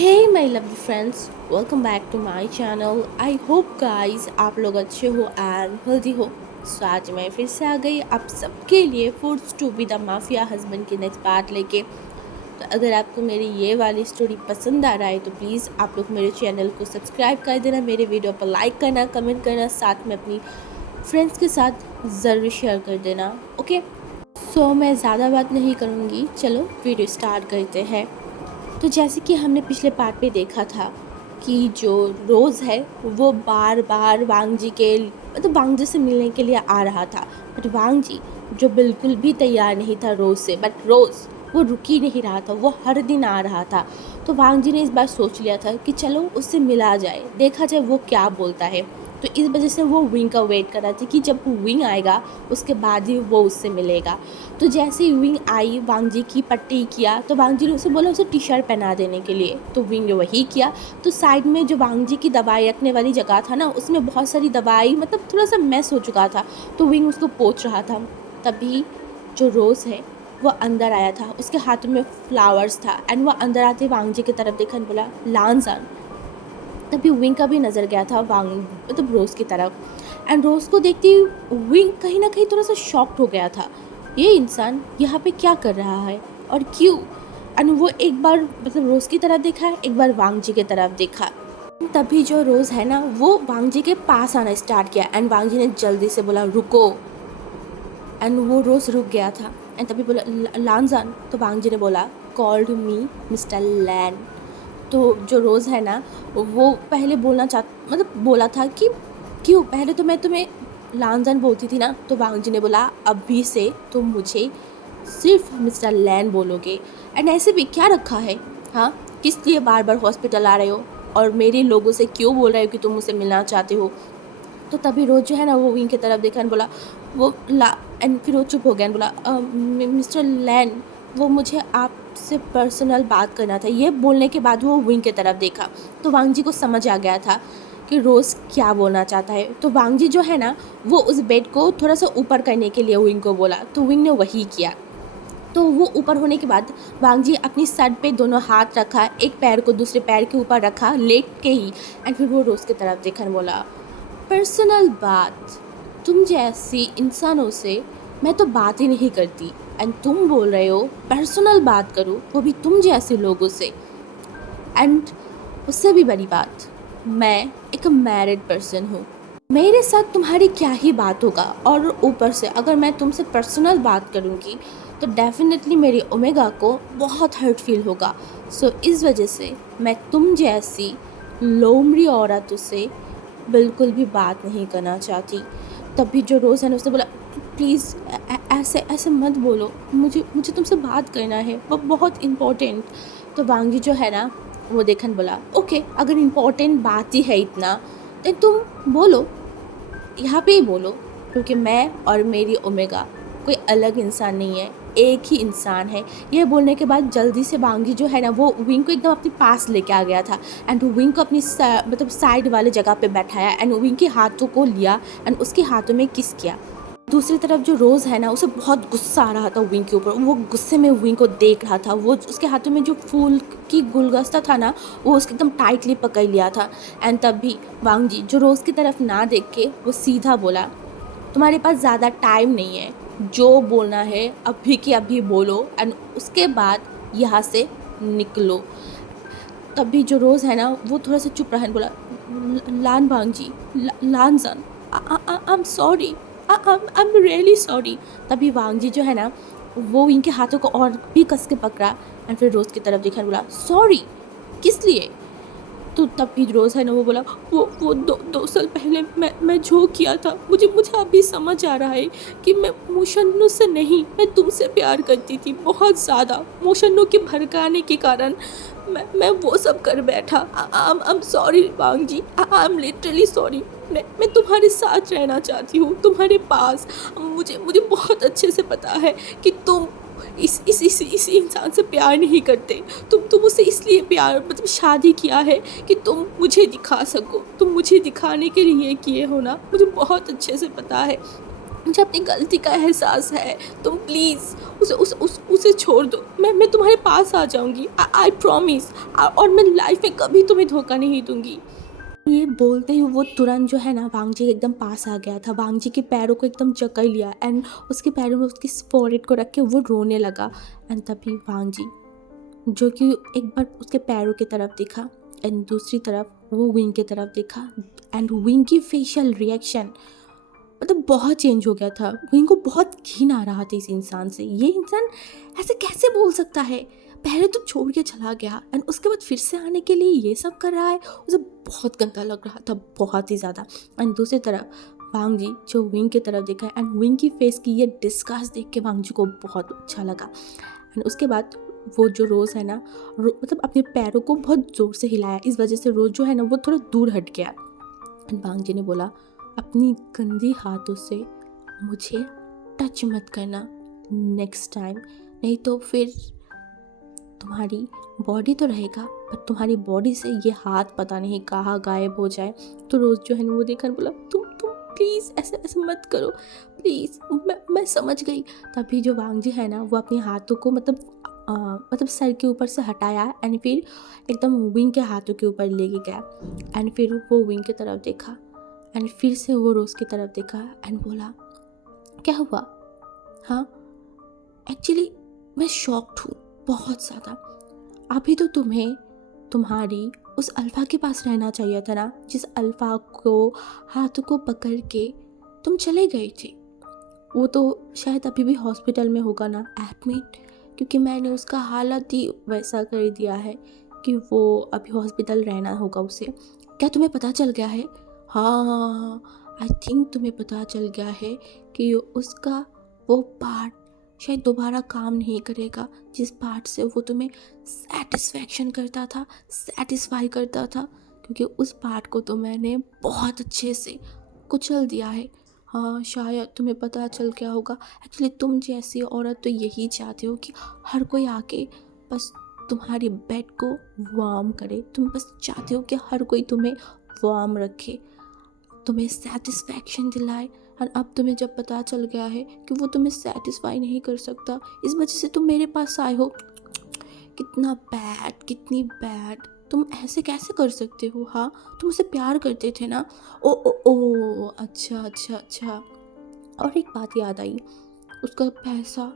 Hey my lovely friends, welcome back to my channel. I hope guys आप लोग अच्छे हो एंड हेल्दी हो। सो आज मैं फिर से आ गई आप सबके लिए foods to be the mafia husband की नेक्स्ट पार्ट लेके। तो अगर आपको मेरी ये वाली स्टोरी पसंद आ रहा है तो प्लीज़ आप लोग मेरे चैनल को सब्सक्राइब कर देना, मेरे वीडियो पर लाइक करना, कमेंट करना, साथ में अपनी फ्रेंड्स के साथ ज़रूर शेयर कर देना। ओके, सो मैं ज़्यादा बात नहीं करूँगी, चलो वीडियो स्टार्ट करते हैं। तो जैसे कि हमने पिछले पार्ट पे देखा था कि जो रोज़ है वो बार बार वांग जी के वांग जी से मिलने के लिए आ रहा था। बट वांग जी जो बिल्कुल भी तैयार नहीं था रोज़ से, बट रोज़ वो रुक ही नहीं रहा था, वो हर दिन आ रहा था। तो वांग जी ने इस बार सोच लिया था कि चलो उससे मिला जाए, देखा जाए वो क्या बोलता है। तो इस वजह से वो विंग का वेट कर रहा था कि जब विंग आएगा उसके बाद ही वो उससे मिलेगा। तो जैसे ही विंग आई, वांग जी की पट्टी किया तो वांग जी ने उसे बोला उसे टी शर्ट पहना देने के लिए। तो विंग ने वही किया। तो साइड में जो वांग जी की दवाई रखने वाली जगह था ना, उसमें बहुत सारी दवाई थोड़ा सा मैस हो चुका था। तो विंग उसको पोंछ रहा था। तभी जो रोज़ है वो अंदर आया था, उसके हाथों में फ्लावर्स था एंड वो अंदर आते वांग जी की तरफ देखा और बोला लानजान। तभी विंग का भी नज़र गया था वांग रोज़ की तरफ। एंड रोज़ को देखते ही विंग कहीं ना कहीं थोड़ा सा शॉक्ड हो गया था, ये इंसान यहाँ पे क्या कर रहा है और क्यों। एंड वो एक बार रोज़ की तरफ देखा, एक बार वांग जी की तरफ देखा। तभी जो रोज़ है ना वो वांग जी के पास आना स्टार्ट किया एंड वांग जी ने जल्दी से बोला रुको। एंड वो रोज़ रुक गया था एंड तभी बोला लानजान। तो वांग जी ने बोला कॉल्ड मी मिस्टर लैन। तो जो रोज़ है ना वो पहले बोलना बोला था कि क्यों, पहले तो मैं तुम्हें लानजान बोलती थी ना। तो वांग जी ने बोला अभी से तुम मुझे सिर्फ मिस्टर लैन बोलोगे। एंड ऐसे भी क्या रखा है, हाँ, किस लिए बार बार हॉस्पिटल आ रहे हो और मेरे लोगों से क्यों बोल रहे हो कि तुम मुझसे मिलना चाहते हो। तो तभी रोज जो है ना वो विंग की तरफ देखा एंड बोला वो ला एंड फिर वो चुप हो गया एंड बोला मिस्टर लैन, वो मुझे आपसे पर्सनल बात करना था। ये बोलने के बाद वो विंग की तरफ देखा। तो वांग जी को समझ आ गया था कि रोज़ क्या बोलना चाहता है। तो वांग जी जो है ना वो उस बेड को थोड़ा सा ऊपर करने के लिए विंग को बोला। तो विंग ने वही किया। तो वो ऊपर होने के बाद वांग जी अपनी सर पे दोनों हाथ रखा, एक पैर को दूसरे पैर के ऊपर रखा लेट के ही। एंड फिर वो रोज़ की तरफ देखा और बोला पर्सनल बात, तुम जैसी इंसानों से मैं तो बात ही नहीं करती एंड तुम बोल रहे हो पर्सनल बात करो, वो भी तुम जैसे लोगों से। एंड उससे भी बड़ी बात, मैं एक मैरिड पर्सन हूँ, मेरे साथ तुम्हारी क्या ही बात होगा। और ऊपर से अगर मैं तुमसे पर्सनल बात करूँगी तो डेफिनेटली मेरी ओमेगा को बहुत हर्ट फील होगा। सो इस वजह से मैं तुम जैसी लोमड़ी औरतों से बिल्कुल भी बात नहीं करना चाहती। तभी जो रोज़ है ना उसने बोला प्लीज़ ऐसे ऐसे मत बोलो, मुझे मुझे तुमसे बात करना है, वो बहुत इम्पोर्टेंट। तो वांगी जो है ना वो देखन बोला ओके, अगर इम्पोर्टेंट बात ही है इतना तो तुम बोलो, यहाँ पे ही बोलो, क्योंकि मैं और मेरी ओमेगा कोई अलग इंसान नहीं है, एक ही इंसान है। ये बोलने के बाद जल्दी से वांगी जो है ना वो विंग को एकदम अपने पास लेके आ गया था एंड विंग को अपनी साइड वाले जगह पे बैठाया एंड विंग के हाथों को लिया एंड उसके हाथों में किस किया। दूसरी तरफ जो रोज़ है ना उसे बहुत गुस्सा आ रहा था विंग के ऊपर। वो गुस्से में विंग को देख रहा था। वो उसके हाथों में जो फूल की गुलदस्ता था ना वो उसके एकदम टाइटली पकड़ लिया था। एंड तब भी वांग जी जो रोज़ की तरफ ना देख के वो सीधा बोला तुम्हारे पास ज़्यादा टाइम नहीं है, जो बोलना है अभी के अभी बोलो एंड उसके बाद यहाँ से निकलो। तभी जो रोज़ है ना वो थोड़ा सा चुप रहा है, बोला लान भांग जी, लान जान, आई am sorry, I am really sorry. तभी वांग जी जो है ना वो इनके हाथों को और भी कस के पकड़ा एंड फिर रोज़ की तरफ देखा, बोला सॉरी किस लिए। तो तब भी रोज़ है ना वो बोला वो दो साल पहले मैं जो किया था, मुझे मुझे अभी समझ आ रहा है कि मैं मोशन्नू से नहीं, मैं तुमसे प्यार करती थी बहुत ज़्यादा। मोशन्नू के भड़काने के कारण मैं वो सब कर बैठा। I am sorry Wang ji, I am literally sorry. मैं तुम्हारे साथ रहना चाहती हूँ, तुम्हारे पास। मुझे मुझे बहुत अच्छे से पता है कि तुम इस इंसान से प्यार नहीं करते। तुम उससे इसलिए प्यार शादी किया है कि तुम मुझे दिखा सको, तुम मुझे दिखाने के लिए किए हो ना, मुझे बहुत अच्छे से पता है। मुझे अपनी गलती का एहसास है, तुम प्लीज़ उसे छोड़ दो, मैं तुम्हारे पास आ जाऊँगी, आई प्रॉमिस, और मैं लाइफ में कभी तुम्हें धोखा नहीं दूँगी। ये बोलते ही वो तुरंत जो है ना वांगजी के एकदम पास आ गया था, वांगजी के पैरों को एकदम जकड़ लिया एंड उसके पैरों में उसकी फोrehead को रख के वो रोने लगा। एंड तभी वांगजी जो कि एक बार उसके पैरों की तरफ देखा एंड दूसरी तरफ वो विंग की तरफ देखा एंड विंग की फेशियल रिएक्शन मतलब बहुत चेंज हो गया था। विंग को बहुत घिन आ रहा था इस इंसान से, ये इंसान ऐसे कैसे बोल सकता है, पहले तो छोड़ के चला गया एंड उसके बाद फिर से आने के लिए ये सब कर रहा है। उसे बहुत गंदा लग रहा था, बहुत ही ज़्यादा। एंड दूसरी तरफ वांग जी जो विंग की तरफ देखा एंड विंग की फेस की ये डिस्गस्ट देख के वांग जी को बहुत अच्छा लगा। एंड उसके बाद वो जो रोज़ है ना मतलब अपने पैरों को बहुत ज़ोर से हिलाया, इस वजह से रोज़ जो है ना वो थोड़ा दूर हट गया। एंड वांग जी ने बोला अपनी गंदी हाथों से मुझे टच मत करना नेक्स्ट टाइम, नहीं तो फिर तुम्हारी बॉडी तो रहेगा पर तुम्हारी बॉडी से ये हाथ पता नहीं कहाँ गायब हो जाए। तो रोज़ जो है ना वो देखकर बोला तुम प्लीज़ ऐसे ऐसे मत करो प्लीज़, मैं समझ गई। तभी जो वांग जी है ना वो अपने हाथों को मतलब सर के ऊपर से हटाया एंड फिर एकदम विंग के हाथों के ऊपर लेके गया। एंड फिर वो विंग की तरफ देखा एंड फिर से वो रोज़ की तरफ देखा एंड बोला क्या हुआ, हाँ एक्चुअली मैं शॉक्ड हूँ बहुत ज़्यादा। अभी तो तुम्हें तुम्हारी उस अल्फ़ा के पास रहना चाहिए था ना, जिस अल्फ़ा को हाथों को पकड़ के तुम चले गए थे। वो तो शायद अभी भी हॉस्पिटल में होगा ना एडमिट, क्योंकि मैंने उसका हालत ही वैसा कर दिया है कि वो अभी हॉस्पिटल रहना होगा उसे। क्या तुम्हें पता चल गया है? हाँ आई थिंक तुम्हें पता चल गया है कि उसका वो पार्ट शायद दोबारा काम नहीं करेगा, जिस पार्ट से वो तुम्हें सेटिस्फैक्शन करता था, सेटिस्फाई करता था, क्योंकि उस पार्ट को तो मैंने बहुत अच्छे से कुचल दिया है। हाँ शायद तुम्हें पता चल गया होगा। एक्चुअली तुम जैसी औरत तो यही चाहते हो कि हर कोई आके बस तुम्हारी बेड को वार्म करे, तुम बस चाहते हो कि हर कोई तुम्हें वार्म रखे, तुम्हें सेटिस्फैक्शन दिलाए। और अब तुम्हें जब पता चल गया है कि वो तुम्हें सेटिस्फाई नहीं कर सकता, इस वजह से तुम मेरे पास आए हो। कितना बैड, कितनी बैड, तुम ऐसे कैसे कर सकते हो? हाँ तुम उसे प्यार करते थे ना। ओ अच्छा अच्छा अच्छा। और एक बात याद आई, उसका पैसा,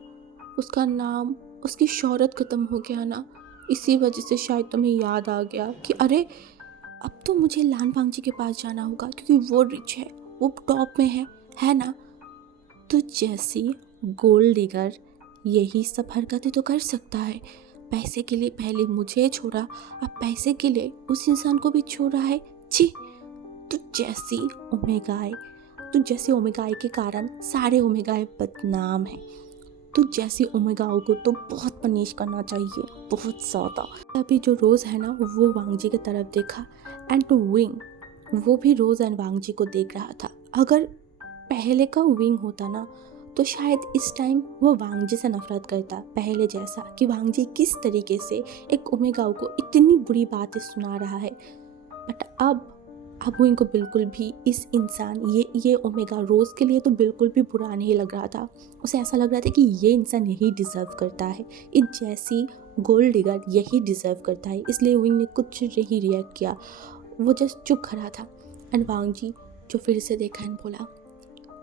उसका नाम, उसकी शोहरत ख़त्म हो गया ना, इसी वजह से शायद तुम्हें याद आ गया कि अरे अब तो मुझे लान वांगजी के पास जाना होगा, क्योंकि वो रिच है, वो टॉप में है ना। तो जैसी गोल्ड डिगर यही सब हरकतें तो कर सकता है। पैसे के लिए पहले मुझे छोड़ा, अब पैसे के लिए उस इंसान को भी छोड़ा है। छी। तो जैसी ओमेगाई, तो जैसे ओमेगाई के कारण सारे ओमेगाई बदनाम हैं। तो जैसी ओमेगाओं को तो बहुत पनिश करना चाहिए, बहुत ज़्यादा। अभी जो रोज़ है ना वो वांगजी की तरफ देखा एंड टू विंग वो भी रोज़ एंड वांगजी को देख रहा था। अगर पहले का विंग होता ना तो शायद इस टाइम वो वांगजी से नफरत करता, पहले जैसा कि वांगजी किस तरीके से एक ओमेगाओ को इतनी बुरी बातें सुना रहा है। बट अब वो इनको बिल्कुल भी इस इंसान ये ओमेगा रोज़ के लिए तो बिल्कुल भी बुरा नहीं लग रहा था। उसे ऐसा लग रहा था कि ये इंसान यही डिज़र्व करता है, एक जैसी गोल्ड डिगर यही डिज़र्व करता है, इसलिए विंग ने कुछ नहीं रिएक्ट किया, वो जस्ट चुप खड़ा था। एंड वांगजी जो फिर से देखा एंड बोला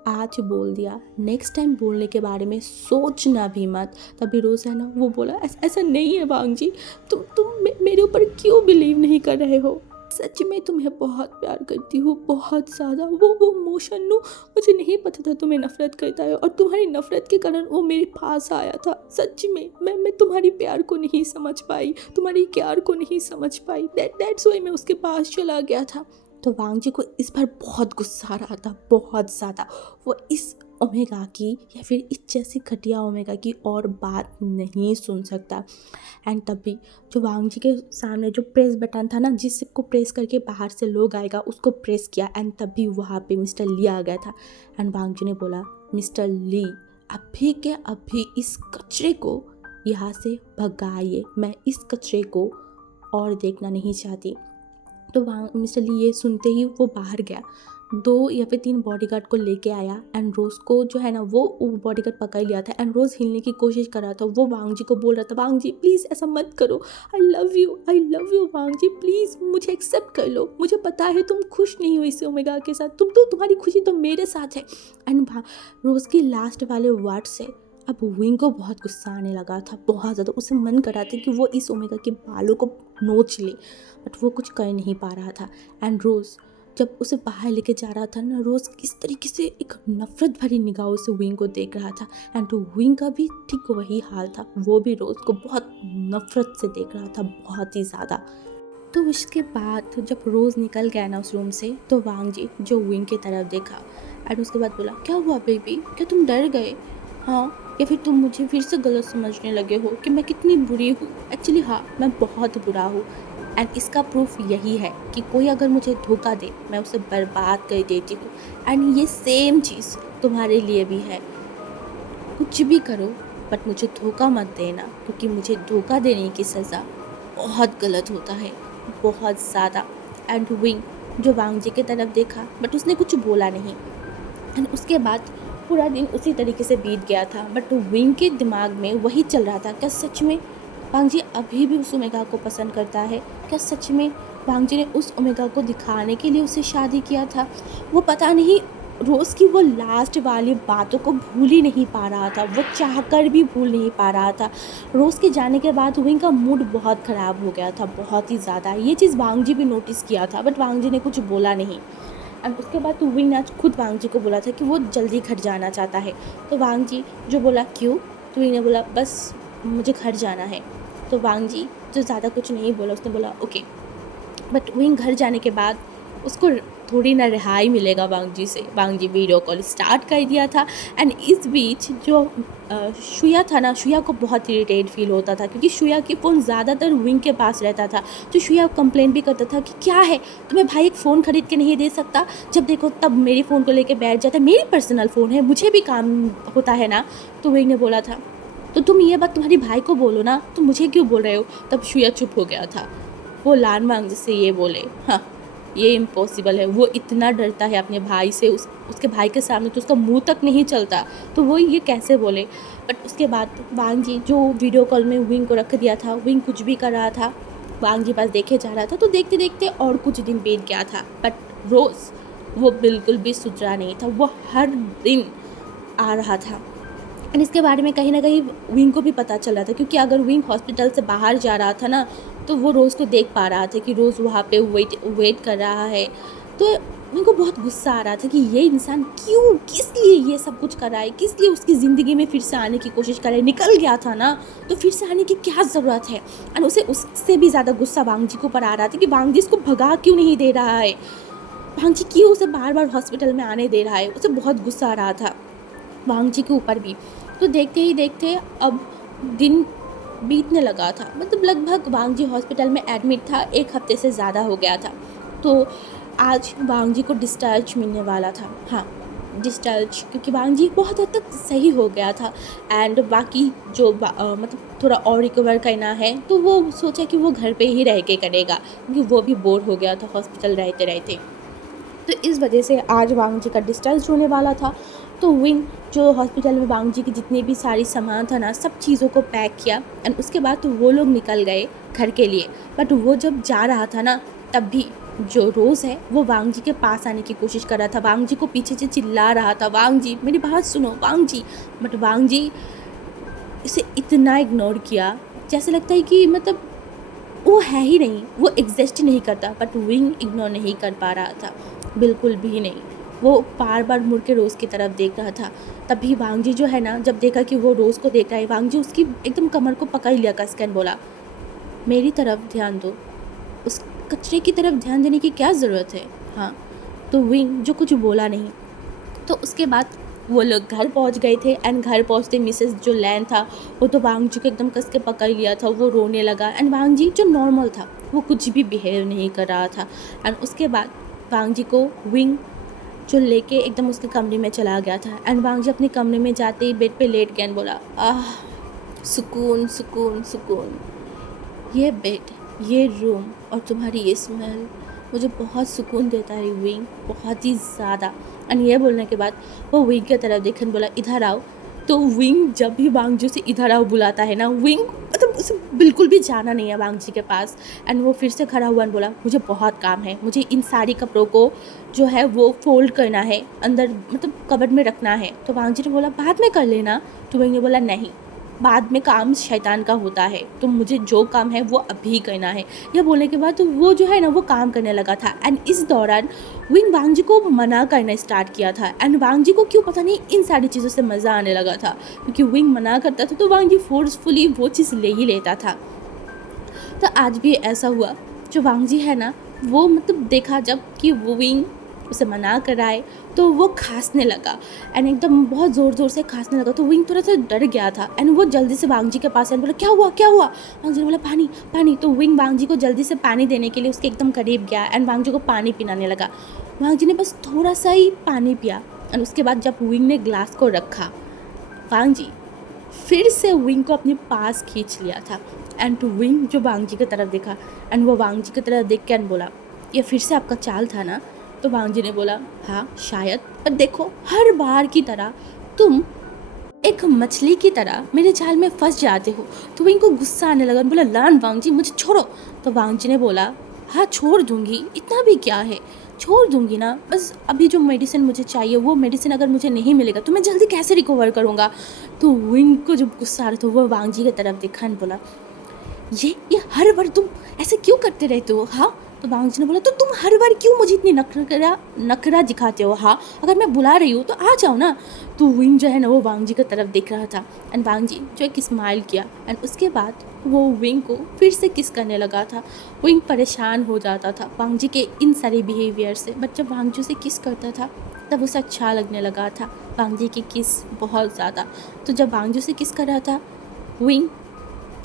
आज बोल दिया, नेक्स्ट टाइम बोलने के बारे में सोचना भी मत। तभी रोज़ है ना वो बोला ऐसा नहीं है वांगजी, तुम मेरे ऊपर क्यों बिलीव नहीं कर रहे हो? सच में तुम्हें बहुत प्यार करती हूँ, बहुत ज़्यादा। वो मोशन्नू मुझे नहीं पता था तुम्हें नफ़रत करता है, और तुम्हारी नफ़रत के कारण वो मेरे पास आया था। सच में मैं तुम्हारी प्यार को नहीं समझ पाई, तुम्हारी प्यार को नहीं समझ पाई, दैट्स व्हाई मैं उसके पास चला गया था। तो वांगजी को इस पर बहुत गुस्सा आ रहा था, बहुत ज़्यादा। वो इस ओमेगा की या फिर इस जैसी घटिया ओमेगा की और बात नहीं सुन सकता। एंड तभी जो वांगजी के सामने जो प्रेस बटन था ना, जिसको प्रेस करके बाहर से लोग आएगा, उसको प्रेस किया एंड तभी वहाँ पे मिस्टर ली आ गया था। एंड वांगजी ने बोला मिस्टर ली अभी के अभी इस कचरे को यहाँ से भगाइए, मैं इस कचरे को और देखना नहीं चाहती। तो वहाँ मिस्टर ली ये सुनते ही वो बाहर गया, 2 या फिर 3 बॉडीगार्ड को लेके आया एंड रोज़ को जो है ना वो बॉडीगार्ड पकड़ लिया था एंड रोज़ हिलने की कोशिश कर रहा था। वो वांग जी को बोल रहा था, वांग जी प्लीज़ ऐसा मत करो, I love you Wang ji, please मुझे एक्सेप्ट कर लो, मुझे पता है तुम खुश नहीं हो इस ओमेगा के साथ, तुम्हारी खुशी तो मेरे साथ है। एंड रोज़ की लास्ट वाले वर्ड से अब विंग को बहुत गुस्सा आने लगा था, बहुत ज़्यादा। उसे मन कर रहा था कि वो इस ओमेगा के बालों को नोच ले, बट वो कुछ कर नहीं पा रहा था। एंड रोज़ जब उसे बाहर लेके जा रहा था ना, रोज़ किस तरीके से एक नफ़रत भरी निगाहों से विंग को देख रहा था एंड तो विंग का भी ठीक वही हाल था, वो भी रोज़ को बहुत नफ़रत से देख रहा था, बहुत ही ज़्यादा। तो उसके बाद जब रोज़ निकल गया ना उस रूम से, तो वांग जी जो विंग की तरफ देखा एंड उसके बाद बोला, क्या हुआ बेबी, क्या तुम डर गए? हाँ, या फिर तुम मुझे फिर से गलत समझने लगे हो कि मैं कितनी बुरी हूँ? एक्चुअली हाँ, मैं बहुत बुरा हूँ एंड इसका प्रूफ यही है कि कोई अगर मुझे धोखा दे मैं उसे बर्बाद कर देती हूँ। एंड ये सेम चीज़ तुम्हारे लिए भी है, कुछ भी करो बट मुझे धोखा मत देना, क्योंकि मुझे धोखा देने की सज़ा बहुत गलत होता है, बहुत ज़्यादा। एंड विंग जो वांग जी की तरफ देखा बट उसने कुछ बोला नहीं एंड उसके बाद पूरा दिन उसी तरीके से बीत गया था। बट विंग के दिमाग में वही चल रहा था, क्या सच में वांग जी अभी भी उस ओमेगा को पसंद करता है? क्या सच में वांग जी ने उस ओमेगा को दिखाने के लिए उससे शादी किया था? वो पता नहीं रोज़ की वो लास्ट वाली बातों को भूल ही नहीं पा रहा था, वो चाहकर भी भूल नहीं पा रहा था। रोज़ के जाने के बाद विंग का मूड बहुत ख़राब हो गया था, बहुत ही ज़्यादा। ये चीज़ वांग जी भी नोटिस किया था बट वांग जी ने कुछ बोला नहीं। एंड उसके बाद तो विंग ने आज खुद वांग जी को बोला था कि वो जल्दी घर जाना चाहता है। तो वांग जी जो बोला क्यों, तो विंग ने बोला बस मुझे घर जाना है। तो वांग जी जो ज़्यादा कुछ नहीं बोला, उसने बोला ओके। बट विंग घर जाने के बाद उसको थोड़ी ना रिहाई मिलेगा वांग जी से। वांग जी वीडियो कॉल स्टार्ट कर दिया था एंड इस बीच जो शुया था ना, शुया को बहुत इरिटेट फील होता था क्योंकि शुया की फ़ोन ज़्यादातर विंग के पास रहता था। तो शुया कंप्लेन भी करता था कि क्या है तुम्हें भाई एक फ़ोन खरीद के नहीं दे सकता, जब देखो तब मेरी फ़ोन को लेके बैठ जाता है, मेरी पर्सनल फ़ोन है, मुझे भी काम होता है ना। तो विंग ने बोला था तो तुम ये बात तुम्हारे भाई को बोलो ना, तुम मुझे क्यों बोल रहे हो? तब शुया चुप हो गया था। वो लान वांग से ये बोले, हाँ ये इम्पॉसिबल है, वो इतना डरता है अपने भाई से, उसके भाई के सामने तो उसका मुंह तक नहीं चलता, तो वो ये कैसे बोले। बट उसके बाद वांग जी जो वीडियो कॉल में विंग को रख दिया था, विंग कुछ भी कर रहा था, वांग जी पास देखे जा रहा था। तो देखते देखते और कुछ दिन बीत गया था बट रोज़ वो बिल्कुल भी सुधरा नहीं था, वो हर दिन आ रहा था। एंड इसके बारे में कहीं ना कहीं विंग को भी पता चल रहा था, क्योंकि अगर विंग हॉस्पिटल से बाहर जा रहा था ना, तो वो रोज़ को देख पा रहा था कि रोज़ वहाँ पे वेट कर रहा है। तो विंग को बहुत गुस्सा आ रहा था कि ये इंसान क्यों, किस लिए ये सब कुछ कर रहा है, किस लिए उसकी ज़िंदगी में फिर से आने की कोशिश कर रहा है। निकल गया था ना, तो फिर से आने की क्या ज़रूरत है। एंड उसे उससे भी ज़्यादा गुस्सा वांग जी को ऊपर आ रहा था कि वांग जी इसको भगा क्यों नहीं दे रहा है, वांग जी क्यों उसे बार बार हॉस्पिटल में आने दे रहा है। उसे बहुत गुस्सा आ रहा था वांग जी के ऊपर भी। तो देखते ही देखते अब दिन बीतने लगा था, मतलब लगभग वांग जी हॉस्पिटल में एडमिट था, 1 हफ्ते से ज़्यादा हो गया था। तो आज वांग जी को डिस्चार्ज मिलने वाला था, हाँ डिस्चार्ज, क्योंकि वांग जी बहुत हद तक सही हो गया था। एंड बाकी जो मतलब थोड़ा और रिकवर करना है, तो वो सोचा कि वो घर पे ही रह के करेगा, क्योंकि वो भी बोर हो गया था हॉस्पिटल रहते रहते। तो इस वजह से आज वांग जी का डिस्चार्ज होने वाला था। तो विंग जो हॉस्पिटल में वांग जी की जितनी भी सारी सामान था ना, सब चीज़ों को पैक किया एंड उसके बाद तो वो लोग निकल गए घर के लिए। बट वो जब जा रहा था ना, तब भी जो रोज़ है वो वांग जी के पास आने की कोशिश कर रहा था, वांग जी को पीछे से चिल्ला रहा था, वांग जी मेरी बात सुनो वांग जी। बट वांग जी इसे इतना इग्नोर किया जैसे लगता है कि मतलब वो है ही नहीं, वो एग्जिस्ट ही नहीं करता। बट विंग इग्नोर नहीं कर पा रहा था, बिल्कुल भी नहीं। वो बार बार मुड़ के रोज़ की तरफ देख रहा था। तभी वांग जी जो है ना, जब देखा कि वो रोज़ को देख रहा है, वांग जी उसकी एकदम कमर को पकड़ लिया कस के, बोला मेरी तरफ ध्यान दो, उस कचरे की तरफ ध्यान देने की क्या ज़रूरत है। हाँ, तो विंग जो कुछ बोला नहीं। तो उसके बाद वो लोग घर पहुंच गए थे एंड घर पहुंचते मिसेस जो लैन था, वो तो वांग जी को एकदम कस के पकड़ लिया था, वो रोने लगा। एंड वांग जी जो नॉर्मल था, वो कुछ भी बिहेव नहीं कर रहा था। एंड उसके बाद वांग जी को विंग जो लेके एकदम उसके कमरे में चला गया था। एंड वांग जी अपने कमरे में जाते ही बेड पे लेट गया एंड बोला आह सुकून सुकून सुकून, ये बेड, ये रूम और तुम्हारी ये स्मेल, मुझे बहुत सुकून देता है विंग, बहुत ही ज़्यादा। एंड ये बोलने के बाद वो विंग की तरफ देखा बोला इधर आओ। तो विंग जब भी वांगजू से इधर आओ बुलाता है ना, विंग मतलब उसे बिल्कुल भी जाना नहीं है वांगजी के पास। एंड वो फिर से खड़ा हुआ और बोला मुझे बहुत काम है, मुझे इन सारी कपड़ों को जो है वो फोल्ड करना है, अंदर मतलब कबर्ड में रखना है। तो वांगजी ने बोला बाद में कर लेना। तो विंग ने बोला नहीं, बाद में काम शैतान का होता है, तो मुझे जो काम है वो अभी करना है। यह बोलने के बाद तो वो जो है ना वो काम करने लगा था। एंड इस दौरान विंग वांगजी को मना करना स्टार्ट किया था। एंड वांगजी को क्यों पता नहीं इन सारी चीज़ों से मज़ा आने लगा था, क्योंकि विंग मना करता था तो वांगजी फोर्सफुली वो चीज़ ले ही लेता था। तो आज भी ऐसा हुआ, जो वांगजी है ना वो मतलब देखा जब कि वो विंग उसे मना कराए तो वो खांसने लगा। एंड एकदम बहुत ज़ोर ज़ोर से खांसने लगा। तो विंग थोड़ा सा डर गया था। एंड वो जल्दी से वांगजी के पास आया, बोला क्या हुआ क्या हुआ। वांगजी ने बोला पानी पानी। तो विंग वांगजी को जल्दी से पानी देने के लिए उसके एकदम करीब गया एंड वांगजी को पानी पिलाने लगा। वांगजी ने बस थोड़ा सा ही पानी पिया। एंड उसके बाद जब विंग ने ग्लास को रखा, वांगजी फिर से विंग को अपने पास खींच लिया था। एंड टू विंग जो वांगजी की तरफ देखा एंड वो वांगजी की तरफ देख के एंड बोला ये फिर से आपका चाल था ना। तो वांगजी ने बोला हाँ शायद, पर देखो हर बार की तरह तुम एक मछली की तरह मेरे जाल में फंस जाते हो। तो विंग को गुस्सा आने लगा, बोला लान वांगजी मुझे छोड़ो। तो वांगजी ने बोला हाँ छोड़ दूंगी, इतना भी क्या है, छोड़ दूंगी ना, बस अभी जो मेडिसिन मुझे चाहिए वो मेडिसिन अगर मुझे नहीं मिलेगा तो मैं जल्दी कैसे रिकवर करूँगा। तो विंग को जब गुस्सा आ रहा था वो वांगजी की तरफ देखा और बोला ये हर बार तुम ऐसे क्यों करते रहते हो हाँ। तो वांगजी ने बोला तो तुम हर बार क्यों मुझे इतनी नखरा दिखाते हो हाँ, अगर मैं बुला रही हूँ तो आ जाओ ना। तो विंग जो है ना वो वांगजी की तरफ देख रहा था एंड वांगजी जो एक स्माइल किया एंड उसके बाद वो विंग को फिर से किस करने लगा था। विंग परेशान हो जाता था वांगजी के इन सारे बिहेवियर से, बट जब वांगजी से किस करता था तब उसे अच्छा लगने लगा था वांगजी की किस बहुत ज़्यादा। तो जब वांगजी से किस कर रहा था, विंग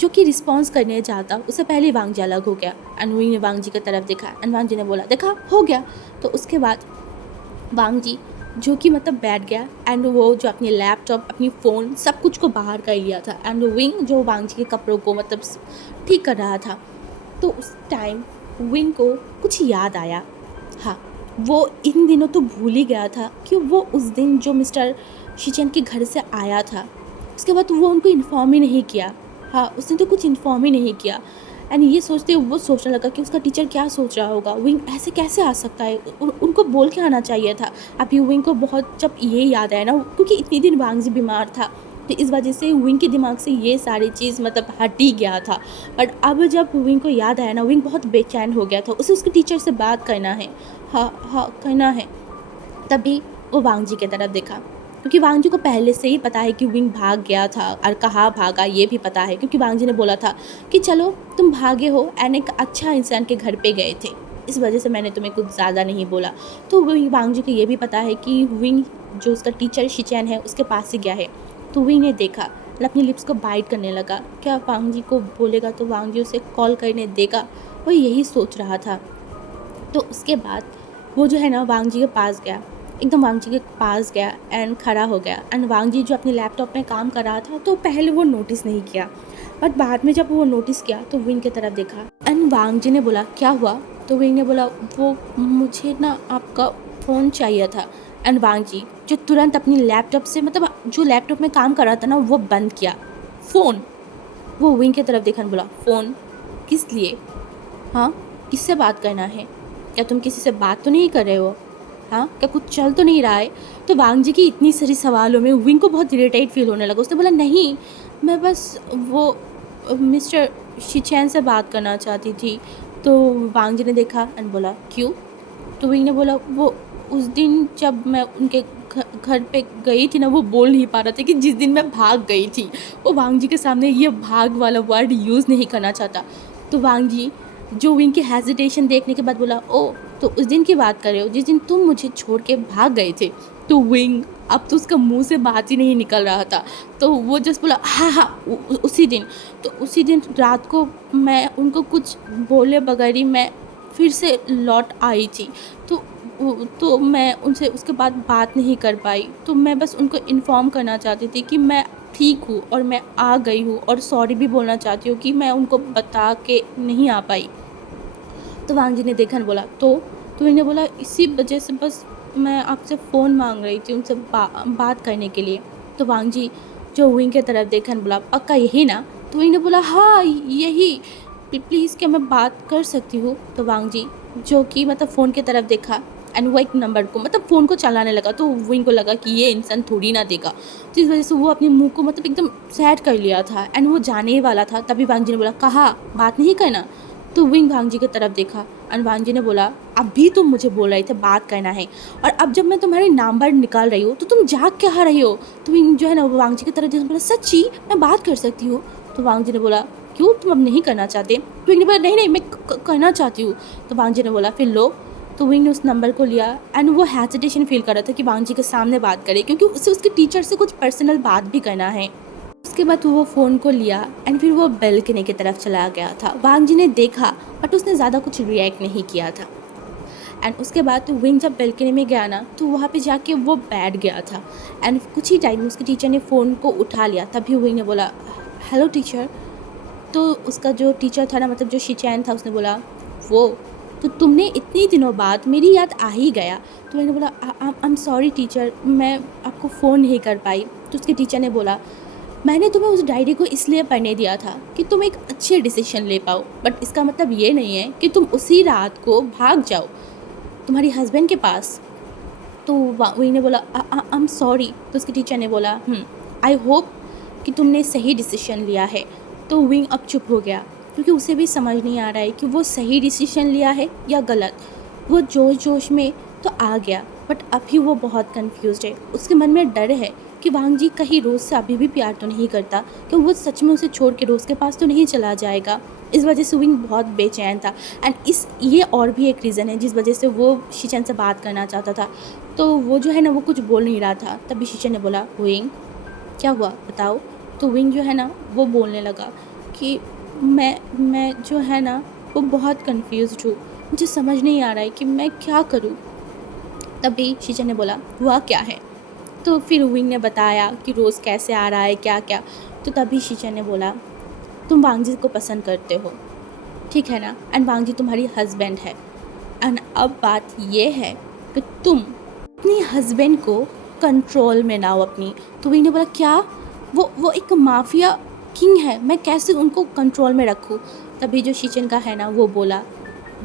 जो कि रिस्पॉन्स करने जाता उससे पहले वांगजी अलग हो गया। एंड विंग ने वांगजी की तरफ देखा एंड वांगजी ने बोला देखा हो गया। तो उसके बाद वांगजी जो कि मतलब बैठ गया एंड वो जो अपनी लैपटॉप अपनी फ़ोन सब कुछ को बाहर कर लिया था। एंड विंग जो वांगजी के कपड़ों को मतलब ठीक कर रहा था। तो उस टाइम विंग को कुछ याद आया। हाँ, वो इन दिनों तो भूल ही गया था कि वो उस दिन जो मिस्टर शिचेन के घर से आया था उसके बाद वो उनको इन्फॉर्म ही नहीं किया। हाँ, उसने तो कुछ इन्फॉर्म ही नहीं किया। एंड ये सोचते वो सोचने लगा कि उसका टीचर क्या सोच रहा होगा, विंग ऐसे कैसे आ सकता है, उनको बोल के आना चाहिए था। अभी विंग को बहुत जब ये याद आया ना, क्योंकि इतनी दिन वांगजी बीमार था तो इस वजह से विंग के दिमाग से ये सारी चीज़ मतलब हट ही गया था। बट अब जब विंग को याद आया ना, विंग बहुत बेचैन हो गया था, उसे उसके टीचर से बात करना है। हाँ हाँ करना है। तभी वो वांगजी की तरफ देखा, क्योंकि वांगजी को पहले से ही पता है कि विंग भाग गया था और कहाँ भागा ये भी पता है, क्योंकि वांगजी ने बोला था कि चलो तुम भागे हो एंड एक अच्छा इंसान के घर पे गए थे, इस वजह से मैंने तुम्हें कुछ ज़्यादा नहीं बोला। तो वांगजी को ये भी पता है कि विंग जो उसका टीचर शिचैन है उसके पास ही गया है। तो विंग ने देखा और अपनी लिप्स को बाइट करने लगा, क्या वांगजी को बोलेगा तो वांगजी उसे कॉल करने देगा, वो यही सोच रहा था। तो उसके बाद वो जो है ना वांगजी के पास गया, एकदम वांगजी के पास गया एंड खड़ा हो गया। एंड वांगजी जो अपने लैपटॉप में काम कर रहा था तो पहले वो नोटिस नहीं किया, बट बाद में जब वो नोटिस किया तो विंग की तरफ देखा एंड वांगजी ने बोला क्या हुआ। तो विंग ने बोला वो मुझे ना आपका फ़ोन चाहिए था। एंड वांगजी जो तुरंत अपनी लैपटॉप से मतलब जो लैपटॉप में काम कर रहा था ना वो बंद किया। फ़ोन, वो विंग की तरफ देखा बोला फ़ोन किस लिए, हाँ किससे बात करना है, क्या तुम किसी से बात तो नहीं कर रहे हो, हाँ क्या कुछ चल तो नहीं रहा है। तो वांगजी की इतनी सारी सवालों में विंग को बहुत इरिटेट फील होने लगा। उसने बोला नहीं, मैं बस वो मिस्टर शिचैन से बात करना चाहती थी। तो वांगजी ने देखा एंड बोला क्यों। तो विंग ने बोला वो उस दिन जब मैं उनके घर पे गई थी ना, वो बोल नहीं पा रहा था कि जिस दिन मैं भाग गई थी, वो वांगजी के सामने ये भाग वाला वर्ड यूज़ नहीं करना चाहता। तो वांगजी जो विंग की हेजिटेशन देखने के बाद बोला ओ तो उस दिन की बात कर रहे हो जिस दिन तुम मुझे छोड़ के भाग गए थे। तो विंग अब तो उसका मुंह से बात ही नहीं निकल रहा था, तो वो जस्ट बोला हाँ हाँ उसी दिन। तो उसी दिन रात को मैं उनको कुछ बोले बगैर ही मैं फिर से लौट आई थी। तो मैं उनसे उसके बाद बात नहीं कर पाई, तो मैं बस उनको इन्फॉर्म करना चाहती थी कि मैं ठीक हूँ और मैं आ गई हूँ, और सॉरी भी बोलना चाहती हूँ कि मैं उनको बता के नहीं आ पाई। तो वांग जी ने देखा न बोला तो विंग ने बोला इसी वजह से बस मैं आपसे फ़ोन मांग रही थी उनसे बात करने के लिए। तो वांग जी जो विंग की तरफ देखा न बोला पक्का यही ना? तो विंग ने बोला हाँ यही, प्लीज़ क्या मैं बात कर सकती हूँ? तो वांग जी जो कि मतलब फ़ोन की तरफ देखा एंड वो एक नंबर को मतलब फ़ोन को चलाने लगा, तो विंग को लगा कि ये इंसान थोड़ी ना देगा, तो इस वजह से वो अपने मुंह को मतलब एकदम सेट कर लिया था एंड वो जाने ही वाला था। तभी वांग जी ने बोला कहा बात नहीं करना? तो विंग वांग जी की तरफ देखा एंड वांग जी ने बोला अभी तुम मुझे बोल रहे थे बात करना है और अब जब मैं तुम्हारे नंबर निकाल रही हूँ तो तुम जाग क्या रही हो? तो विंग जो है ना वो वांग जी की तरफ देखा बोला सच्ची मैं बात कर सकती हूँ? तो वांग जी ने बोला क्यों तुम अब नहीं करना चाहते? तो विंग ने बोला नहीं नहीं मैं करना चाहती हूँ। तो वांग जी ने बोला फिर लो। तो विंग ने उस नंबर को लिया एंड वो हेजिटेशन फील कर रहा था कि वांग जी के सामने बात करे क्योंकि उसे उसके टीचर से कुछ पर्सनल बात भी करना है। उसके बाद वो फ़ोन को लिया एंड फिर वो बेल्कनी की तरफ चला गया था। वांग जी ने देखा बट उसने ज़्यादा कुछ रिएक्ट नहीं किया था एंड उसके बाद तो विंग जब बेल्कनी में गया ना तो वहाँ पे जाके वो बैठ गया था एंड कुछ ही टाइम में उसके टीचर ने फ़ोन को उठा लिया। तभी विंग ने बोला हेलो टीचर। तो उसका जो टीचर था ना मतलब जो शिचैन था उसने बोला वो तो तुमने इतने दिनों बाद मेरी याद आ ही गया। तो मैंने बोला आई एम सॉरी टीचर मैं आपको फ़ोन नहीं कर पाई। तो उसके टीचर ने बोला मैंने तुम्हें उस डायरी को इसलिए पढ़ने दिया था कि तुम एक अच्छे डिसीजन ले पाओ, बट इसका मतलब ये नहीं है कि तुम उसी रात को भाग जाओ तुम्हारी हस्बैंड के पास। तो वही ने बोला आई एम सॉरी। तो उसके टीचर ने बोला आई होप कि तुमने सही डिसीजन लिया है। तो विंग अब चुप हो गया क्योंकि उसे भी समझ नहीं आ रहा है कि वो सही डिसीजन लिया है या गलत। वो जोश जोश में तो आ गया बट अभी वो बहुत कंफ्यूज्ड है। उसके मन में डर है कि वांग जी कहीं रोज़ से अभी भी प्यार तो नहीं करता, कि वो सच में उसे छोड़ के रोज़ के पास तो नहीं चला जाएगा। इस वजह से विंग बहुत बेचैन था एंड ये और भी एक रीज़न है जिस वजह से वो शिचन से बात करना चाहता था। तो वो जो है ना वो कुछ बोल नहीं रहा था। तभी शिचन ने बोला विंग क्या हुआ बताओ। तो विंग जो है ना वो बोलने लगा कि मैं जो है ना वो बहुत कंफ्यूज्ड हूँ, मुझे समझ नहीं आ रहा है कि मैं क्या करूँ। तभी शिचन ने बोला हुआ क्या है? तो फिर विंग ने बताया कि रोज़ कैसे आ रहा है क्या क्या। तो तभी शिचन ने बोला तुम वांग जी को पसंद करते हो ठीक है ना, एंड वांग जी तुम्हारी हस्बैंड है एंड अब बात ये है कि तुम अपनी हस्बैंड को कंट्रोल में लाओ अपनी। तो विंग ने बोला क्या? वो एक माफिया किंग है, मैं कैसे उनको कंट्रोल में रखूँ? तभी जो शिचन का है ना वो बोला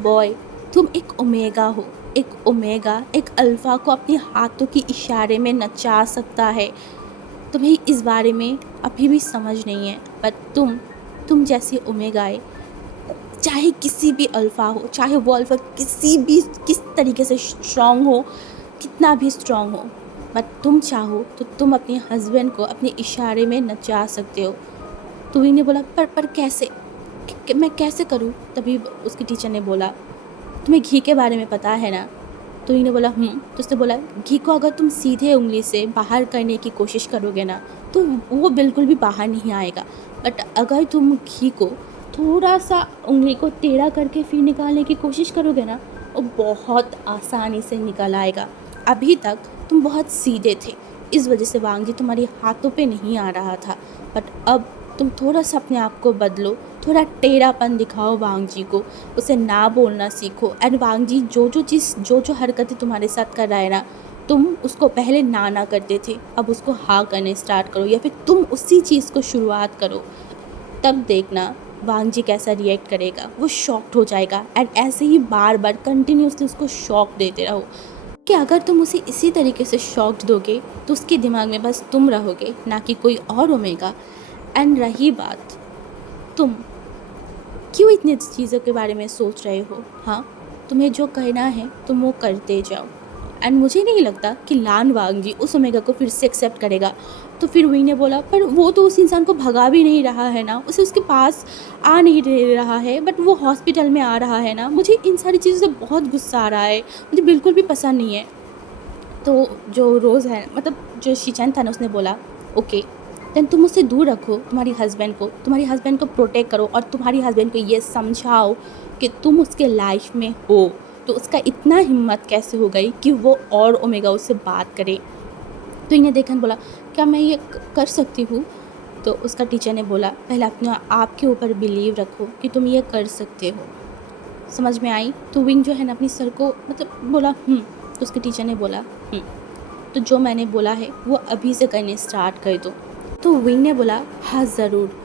बॉय तुम एक ओमेगा हो, एक ओमेगा एक अल्फ़ा को अपने हाथों के इशारे में नचा सकता है। तुम्हें इस बारे में अभी भी समझ नहीं है, पर तुम जैसी ओमेगा है चाहे किसी भी अल्फ़ा हो, चाहे वो अल्फ़ा किस तरीके से स्ट्रॉन्ग हो, कितना भी स्ट्रॉन्ग हो, बट तुम चाहो तो तुम अपने हस्बैंड को अपने इशारे में नचा सकते हो। तो विंग ने बोला पर कैसे मैं कैसे करूँ? तभी उसकी टीचर ने बोला तुम्हें घी के बारे में पता है ना? तो विंग ने बोला तो उसने बोला घी को अगर तुम सीधे उंगली से बाहर करने की कोशिश करोगे ना तो वो बिल्कुल भी बाहर नहीं आएगा, बट अगर तुम घी को थोड़ा सा उंगली को टेढ़ा करके फिर निकालने की कोशिश करोगे ना वो बहुत आसानी से निकल आएगा। अभी तक तुम बहुत सीधे थे, इस वजह से वांग जी तुम्हारी हाथों पे नहीं आ रहा था, बट अब तुम थोड़ा सा अपने आप को बदलो, थोड़ा टेढ़ापन दिखाओ वांग जी को, उसे ना बोलना सीखो। एंड वांग जी जो हरकतें तुम्हारे साथ कर रहा है ना तुम उसको पहले ना करते थे, अब उसको हाँ करने स्टार्ट करो या फिर तुम उसी चीज़ को शुरुआत करो। तब देखना वांग जी कैसा रिएक्ट करेगा, वो शॉक्ड हो जाएगा। एंड ऐसे ही बार बार कंटिन्यूसली उसको शॉक देते रहो कि अगर तुम उसे इसी तरीके से शॉक्ड दोगे तो उसके दिमाग में बस तुम रहोगे, ना कि कोई और होगा। एंड रही बात तुम क्यों इतनी चीज़ों के बारे में सोच रहे हो, हाँ तुम्हें जो करना है तुम वो करते जाओ। एंड मुझे नहीं लगता कि लान वांग जी उस ओमेगा को फिर से एक्सेप्ट करेगा। तो फिर विंग ने बोला पर वो तो उस इंसान को भगा भी नहीं रहा है ना, उसे उसके पास आ नहीं दे रहा है, बट वो हॉस्पिटल में आ रहा है ना, मुझे इन सारी चीज़ों से बहुत गुस्सा आ रहा है, मुझे बिल्कुल भी पसंद नहीं है। तो जो रोज़ है मतलब जो शिचन था ना उसने बोला ओके देन तुम उससे दूर रखो तुम्हारी हस्बैंड को प्रोटेक्ट करो और तुम्हारी हस्बैंड को ये समझाओ कि तुम उसके लाइफ में हो। तो उसका इतना हिम्मत कैसे हो गई कि वो और ओमेगा उससे बात करे। तो इन्हें देखकर बोला क्या मैं ये कर सकती हूँ? तो उसका टीचर ने बोला पहले अपने आप के ऊपर बिलीव रखो कि तुम ये कर सकते हो। समझ में आई। तो विंग जो है ना अपनी सर को मतलब बोला तो उसके टीचर ने बोला तो जो मैंने बोला है वो अभी से करने स्टार्ट कर दो। तो विंग ने बोला हाँ ज़रूर।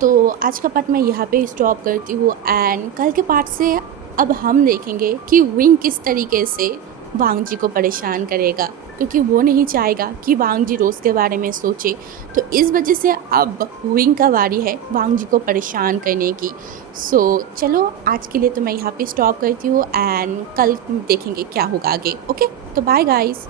तो आज का पार्ट मैं यहाँ पे स्टॉप करती हूँ एंड कल के पार्ट से अब हम देखेंगे कि विंग किस तरीके से वांग जी को परेशान करेगा, क्योंकि वो नहीं चाहेगा कि वांग जी रोज़ के बारे में सोचे। तो इस वजह से अब विंग का बारी है वांग जी को परेशान करने की। सो चलो आज के लिए तो मैं यहाँ पे स्टॉप करती हूँ एंड कल देखेंगे क्या होगा आगे। ओके, तो बाय गाइस।